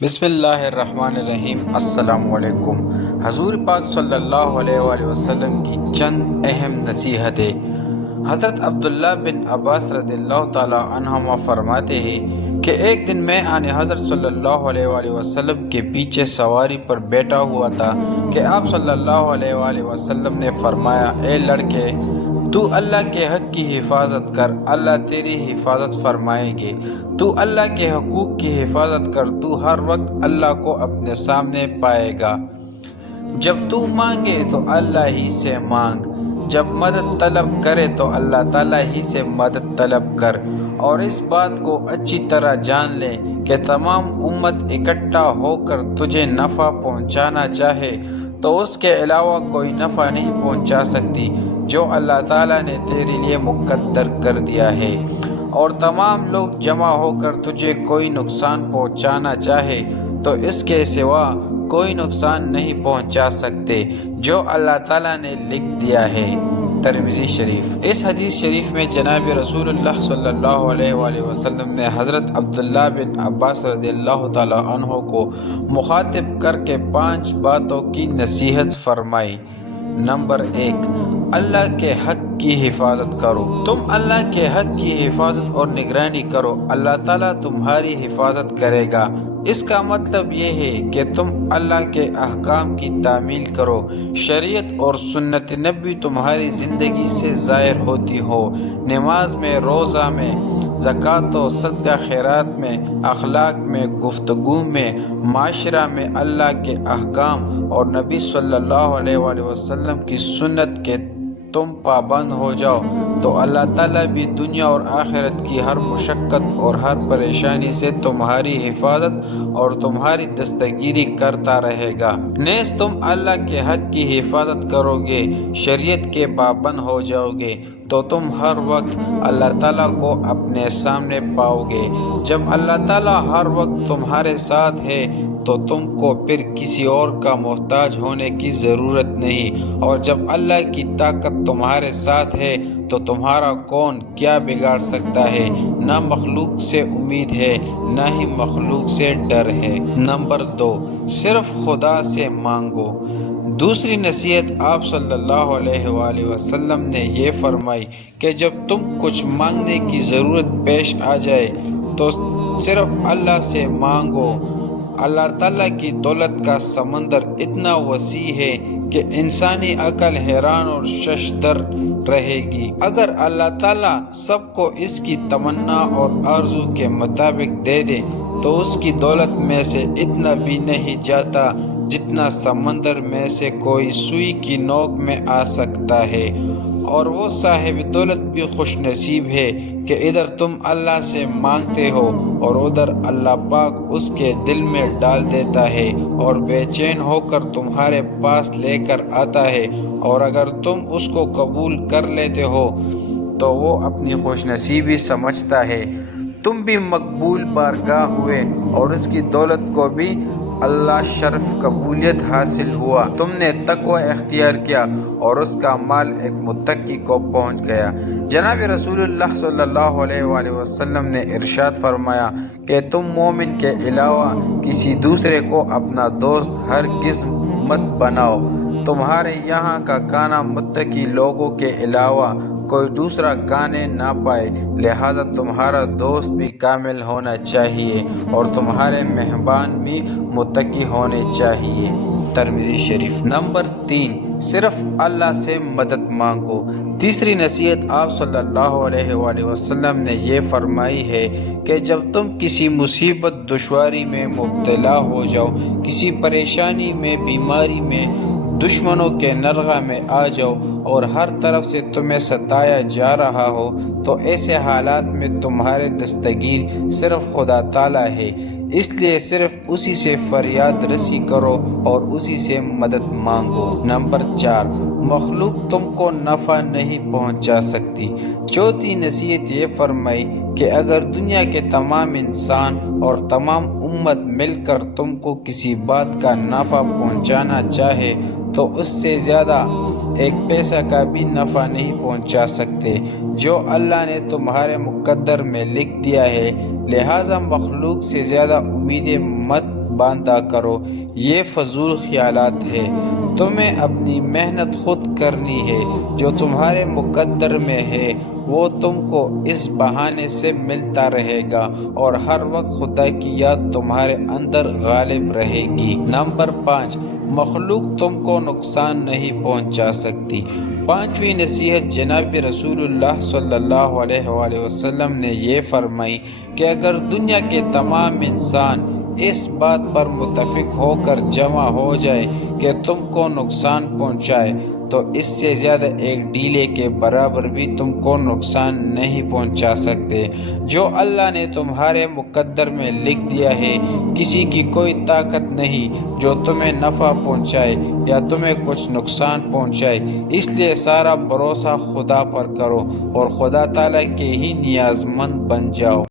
بسم اللہ الرحمن الرحیم۔ السلام علیکم۔ حضور پاک صلی اللہ علیہ وآلہ وسلم کی چند اہم نصیحتیں۔ حضرت عبداللہ بن عباس رضی اللہ تعالی عنہما فرماتے ہیں کہ ایک دن میں آن حضرت صلی اللہ علیہ وآلہ وسلم کے پیچھے سواری پر بیٹھا ہوا تھا کہ آپ صلی اللہ علیہ وآلہ وسلم نے فرمایا، اے لڑکے، تو اللہ کے حق کی حفاظت کر، اللہ تیری حفاظت فرمائیں گے۔ تو اللہ کے حقوق کی حفاظت کر، تو ہر وقت اللہ کو اپنے سامنے پائے گا۔ جب تو مانگے تو اللہ ہی سے مانگ، جب مدد طلب کرے تو اللہ تعالیٰ ہی سے مدد طلب کر، اور اس بات کو اچھی طرح جان لے کہ تمام امت اکٹھا ہو کر تجھے نفع پہنچانا چاہے تو اس کے علاوہ کوئی نفع نہیں پہنچا سکتی جو اللہ تعالیٰ نے تیرے لیے مقدر کر دیا ہے، اور تمام لوگ جمع ہو کر تجھے کوئی نقصان پہنچانا چاہے تو اس کے سوا کوئی نقصان نہیں پہنچا سکتے جو اللہ تعالیٰ نے لکھ دیا ہے۔ ترمذی شریف۔ اس حدیث شریف میں جناب رسول اللہ صلی اللہ علیہ وآلہ وسلم نے حضرت عبداللہ بن عباس رضی اللہ تعالی عنہ کو مخاطب کر کے 5 باتوں کی نصیحت فرمائی۔ نمبر 1، اللہ کے حق کی حفاظت کرو۔ تم اللہ کے حق کی حفاظت اور نگرانی کرو، اللہ تعالیٰ تمہاری حفاظت کرے گا۔ اس کا مطلب یہ ہے کہ تم اللہ کے احکام کی تعمیل کرو، شریعت اور سنت نبی تمہاری زندگی سے ظاہر ہوتی ہو، نماز میں، روزہ میں، زکوٰۃ و صدقہ خیرات میں، اخلاق میں، گفتگو میں، معاشرہ میں اللہ کے احکام اور نبی صلی اللہ علیہ وآلہ وسلم کی سنت کے تم پابند ہو جاؤ تو اللہ تعالیٰ بھی دنیا اور آخرت کی ہر مشقت اور ہر پریشانی سے تمہاری حفاظت اور تمہاری دستگیری کرتا رہے گا۔ نیز تم اللہ کے حق کی حفاظت کرو گے، شریعت کے پابند ہو جاؤ گے تو تم ہر وقت اللہ تعالیٰ کو اپنے سامنے پاؤ گے۔ جب اللہ تعالیٰ ہر وقت تمہارے ساتھ ہے تو تم کو پھر کسی اور کا محتاج ہونے کی ضرورت نہیں، اور جب اللہ کی طاقت تمہارے ساتھ ہے تو تمہارا کون کیا بگاڑ سکتا ہے؟ نہ مخلوق سے امید ہے، نہ ہی مخلوق سے ڈر ہے۔ نمبر 2، صرف خدا سے مانگو۔ دوسری نصیحت آپ صلی اللہ علیہ وآلہ وسلم نے یہ فرمائی کہ جب تم کچھ مانگنے کی ضرورت پیش آ جائے تو صرف اللہ سے مانگو۔ اللہ تعالیٰ کی دولت کا سمندر اتنا وسیع ہے کہ انسانی عقل حیران اور ششدر رہے گی۔ اگر اللہ تعالیٰ سب کو اس کی تمنا اور آرزو کے مطابق دے دے تو اس کی دولت میں سے اتنا بھی نہیں جاتا جتنا سمندر میں سے کوئی سوئی کی نوک میں آ سکتا ہے، اور وہ صاحب دولت بھی خوش نصیب ہے کہ ادھر تم اللہ سے مانگتے ہو اور ادھر اللہ پاک اس کے دل میں ڈال دیتا ہے اور بے چین ہو کر تمہارے پاس لے کر آتا ہے، اور اگر تم اس کو قبول کر لیتے ہو تو وہ اپنی خوش نصیبی سمجھتا ہے، تم بھی مقبول بارگاہ ہوئے اور اس کی دولت کو بھی اللہ شرف قبولیت حاصل ہوا، تم نے تقوی اختیار کیا اور اس کا مال ایک متقی کو پہنچ گیا۔ جناب رسول اللہ صلی اللہ علیہ وآلہ وسلم نے ارشاد فرمایا کہ تم مومن کے علاوہ کسی دوسرے کو اپنا دوست ہرگز مت بناؤ۔ تمہارے یہاں کا کھانا متقی لوگوں کے علاوہ کوئی دوسرا کھانے نہ پائے، لہذا تمہارا دوست بھی کامل ہونا چاہیے اور تمہارے مہمان بھی متقی ہونے چاہیے۔ ترمذی شریف۔ نمبر 3، صرف اللہ سے مدد مانگو۔ تیسری نصیحت آپ صلی اللہ علیہ وآلہ وسلم نے یہ فرمائی ہے کہ جب تم کسی مصیبت دشواری میں مبتلا ہو جاؤ، کسی پریشانی میں، بیماری میں، دشمنوں کے نرغہ میں آ جاؤ اور ہر طرف سے تمہیں ستایا جا رہا ہو تو ایسے حالات میں تمہارے دستگیر صرف خدا تعالیٰ ہے، اس لیے صرف اسی سے فریاد رسی کرو اور اسی سے مدد مانگو۔ نمبر 4، مخلوق تم کو نفع نہیں پہنچا سکتی۔ چوتھی نصیحت یہ فرمائی کہ اگر دنیا کے تمام انسان اور تمام امت مل کر تم کو کسی بات کا نفع پہنچانا چاہے تو اس سے زیادہ ایک پیسہ کا بھی نفع نہیں پہنچا سکتے جو اللہ نے تمہارے مقدر میں لکھ دیا ہے، لہٰذا مخلوق سے زیادہ امیدیں مت باندھا کرو، یہ فضول خیالات ہے۔ تمہیں اپنی محنت خود کرنی ہے، جو تمہارے مقدر میں ہے وہ تم کو اس بہانے سے ملتا رہے گا، اور ہر وقت خدا کی یاد تمہارے اندر غالب رہے گی۔ نمبر 5، مخلوق تم کو نقصان نہیں پہنچا سکتی۔ پانچویں نصیحت، جناب رسول اللہ صلی اللہ علیہ وآلہ وسلم نے یہ فرمائی کہ اگر دنیا کے تمام انسان اس بات پر متفق ہو کر جمع ہو جائے کہ تم کو نقصان پہنچائے تو اس سے زیادہ ایک ڈیلے کے برابر بھی تم کو نقصان نہیں پہنچا سکتے۔ جو اللہ نے تمہارے مقدر میں لکھ دیا ہے، کسی کی کوئی طاقت نہیں جو تمہیں نفع پہنچائے یا تمہیں کچھ نقصان پہنچائے۔ اس لیے سارا بھروسہ خدا پر کرو اور خدا تعالیٰ کے ہی نیاز مند بن جاؤ۔